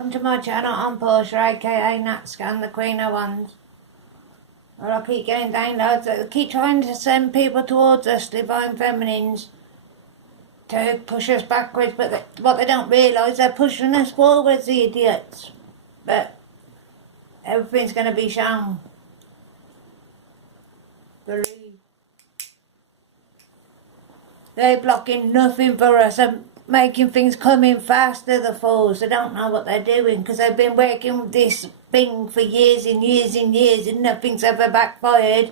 welcome to my channel. I'm Portia, aka Natscan, the Queen of Wands. Well, I keep getting downloads that keep trying to send people towards us, divine feminines, to push us backwards, but what they don't realise, they're pushing us forwards, the idiots. But everything's going to be shown. Believe. They're blocking nothing for us and making things come in faster, the fools. They don't know what they're doing because they've been working with this thing for years and years and years and nothing's ever backfired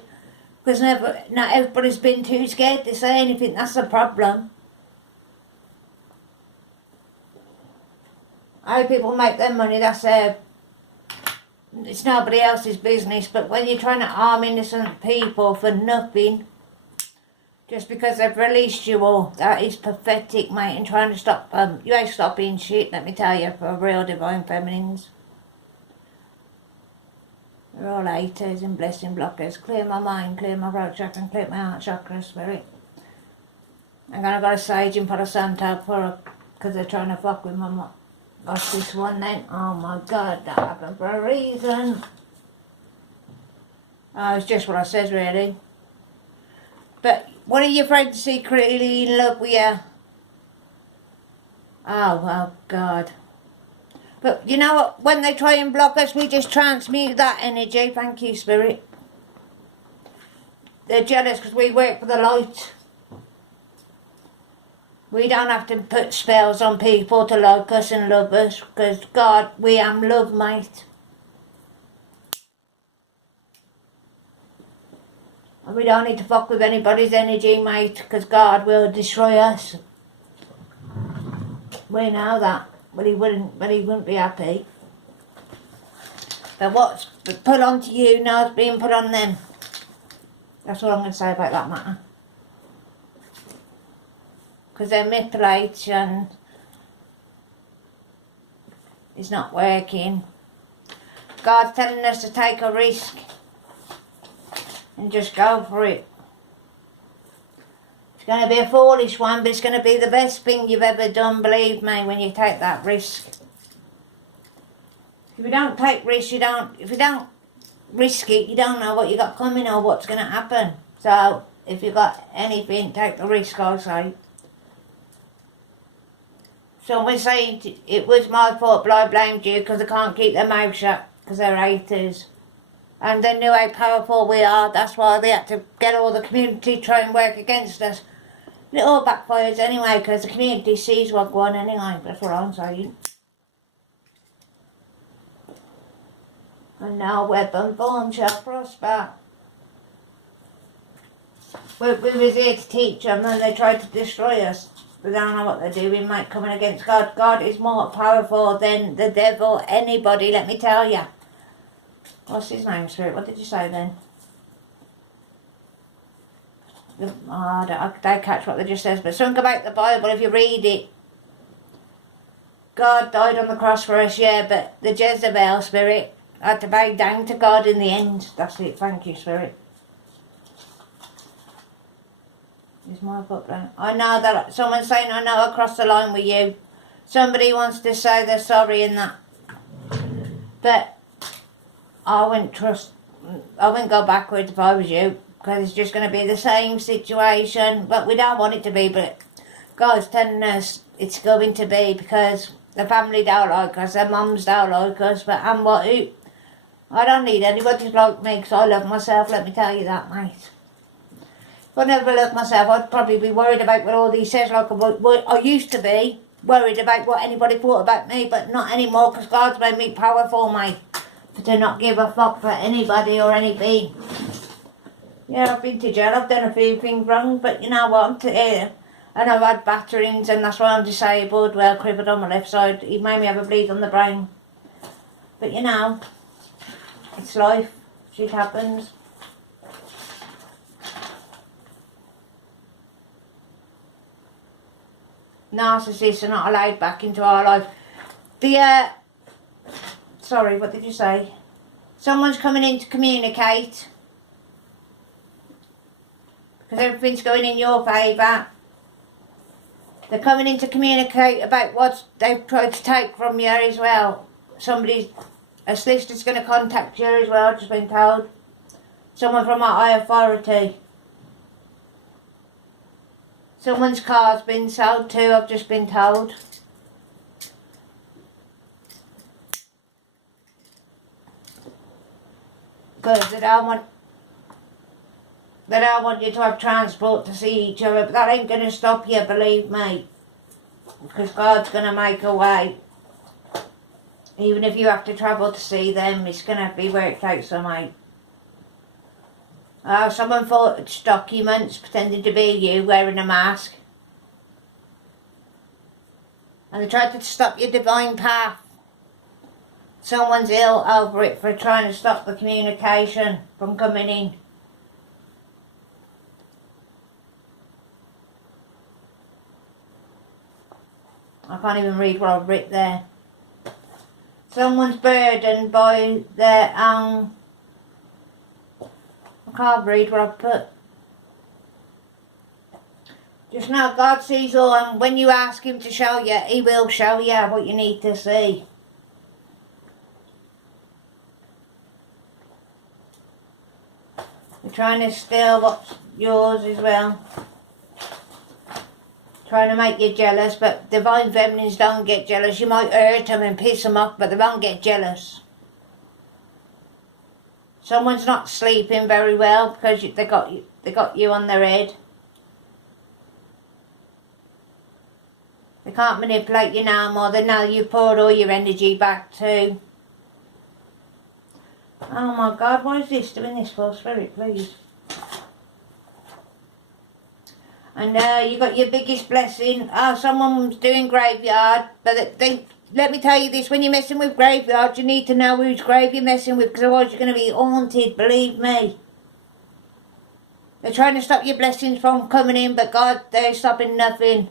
because not everybody's been too scared to say anything. That's the problem. How people make their money, that's it's nobody else's business, but when you're trying to harm innocent people for nothing, just because they've released you all, that is pathetic, mate, and trying to stop them. You ain't stopping shit, let me tell you, for real divine feminines. They're all haters and blessing blockers. Clear my mind, clear my throat chakra, and clear my heart chakra, spirit. I'm gonna go to Sage and put a Santo for because they're trying to fuck with my mom. What's this one then? Oh my god, that happened for a reason. Oh, it's just what I said, really. But one of your friends secretly in love with you. Oh God. But you know what? When they try and block us, we just transmute that energy. Thank you, Spirit. They're jealous because we work for the light. We don't have to put spells on people to like us and love us because God, we am love, mate. And we don't need to fuck with anybody's energy, mate, because God will destroy us. We know that, but he wouldn't be happy. But what's put onto you now is being put on them. That's all I'm going to say about that matter. Because their manipulation is not working. God's telling us to take a risk. And just go for it. It's going to be a foolish one, but it's going to be the best thing you've ever done, believe me, when you take that risk. If you don't take risks, if you don't risk it, you don't know what you got coming or what's going to happen. So, if you got anything, take the risk, I say. Someone's saying it was my fault, but I blamed you because I can't keep their mouth shut because they're haters. And they knew how powerful we are. That's why they had to get all the community to try and work against us. And it all backfires anyway, because the community sees what's going on anyway. That's what I'm saying. And no weapon formed shall prosper. We was here to teach them, and they tried to destroy us. They don't know what they're doing, mate, coming against God. God is more powerful than the devil, anybody, let me tell you. What's his name, Spirit? What did you say then? I don't catch what they just says, but something about the Bible, if you read it. God died on the cross for us, yeah, but the Jezebel, Spirit, had to bow down to God in the end. That's it, thank you, Spirit. Is my foot down? I know that someone's saying, I know I crossed the line with you. Somebody wants to say they're sorry in that. But I wouldn't go backwards if I was you, because it's just going to be the same situation, but we don't want it to be, but God's telling us it's going to be because the family don't like us, their mums don't like us, but I don't need anybody to like me because I love myself, let me tell you that, mate. If I never loved myself, I'd probably be worried about what all these says, like I used to be worried about what anybody thought about me, but not anymore because God's made me powerful, mate. To not give a fuck for anybody or anything. Yeah, I've been to jail, I've done a few things wrong, but you know what, I'm here. And I've had batterings and that's why I'm disabled, well, crippled on my left side. He made me have a bleed on the brain. But you know, it's life, shit happens. Narcissists are not allowed back into our life. Sorry, what did you say? Someone's coming in to communicate. Because everything's going in your favour. They're coming in to communicate about what they've tried to take from you as well. a solicitor's going to contact you as well, I've just been told. Someone from our high authority. Someone's car's been sold too, I've just been told. Because they don't want you to have transport to see each other, but that ain't going to stop you, believe me. Because God's going to make a way. Even if you have to travel to see them, it's going to be worked out somehow. Someone forged documents pretending to be you wearing a mask. And they tried to stop your divine path. Someone's ill over it for trying to stop the communication from coming in. I can't even read what I've written there. Someone's burdened by their own... I can't read what I've put. Just know God sees all, and when you ask him to show you, he will show you what you need to see. You're trying to steal what's yours as well. Trying to make you jealous, but divine feminines don't get jealous. You might hurt them and piss them off, but they won't get jealous. Someone's not sleeping very well because they got you on their head. They can't manipulate you now more. They know you poured all your energy back too. Oh my God, what is this doing this for, Spirit, please? And you got your biggest blessing. Someone's doing graveyard. But let me tell you this, when you're messing with graveyards, you need to know whose grave you're messing with, because otherwise you're going to be haunted, believe me. They're trying to stop your blessings from coming in, but God, they're stopping nothing.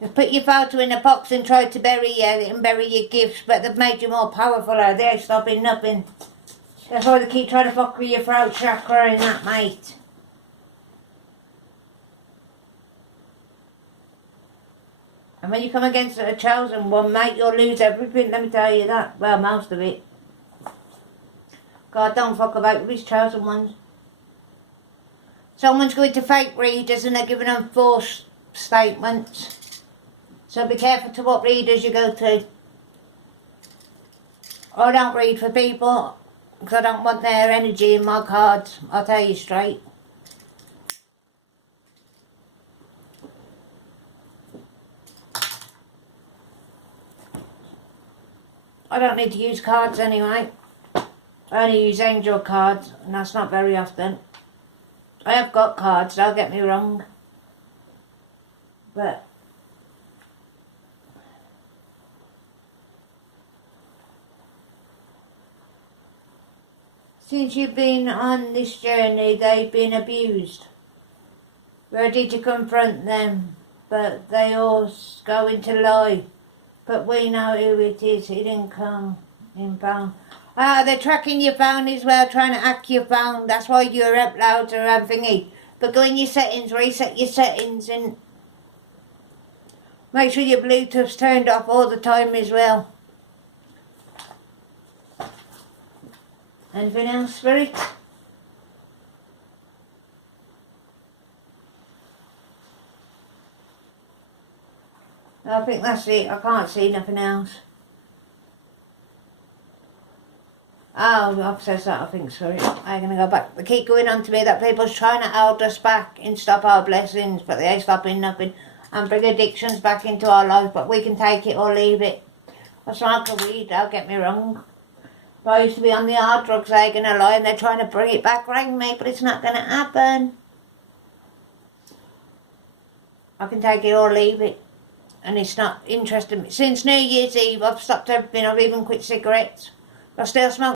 They've put your photo in a box and tried to bury you and bury your gifts, but they've made you more powerful. They're stopping nothing. That's why they keep trying to fuck with your throat chakra and that, mate. And when you come against a chosen one, mate, you'll lose everything, let me tell you that. Well, most of it. God don't fuck about with his chosen ones. Someone's going to fake readers and they're giving them false statements. So be careful to what readers you go to. I don't read for people because I don't want their energy in my cards. I'll tell you straight. I don't need to use cards anyway. I only use angel cards, and that's not very often. I have got cards, don't get me wrong. But since you've been on this journey, they've been abused. Ready to confront them, but they all go into lie. But we know who it is. He didn't come in phone. They're tracking your phone as well, trying to hack your phone. That's why your uploads are thingy. But go in your settings, reset your settings, and make sure your Bluetooth's turned off all the time as well. Anything else, Spirit? I think that's it. I can't see nothing else. Oh, I've said that, I think, sorry. I'm going to go back. They keep going on to me that people's trying to hold us back and stop our blessings, but they ain't stopping nothing. And bring addictions back into our life, but we can take it or leave it. I smoke a weed, don't get me wrong. But I used to be on the hard drugs, they're going to lie, and they're trying to bring it back around me, but it's not going to happen. I can take it or leave it. And it's not interesting. Since New Year's Eve, I've stopped everything. I've even quit cigarettes. I still smoke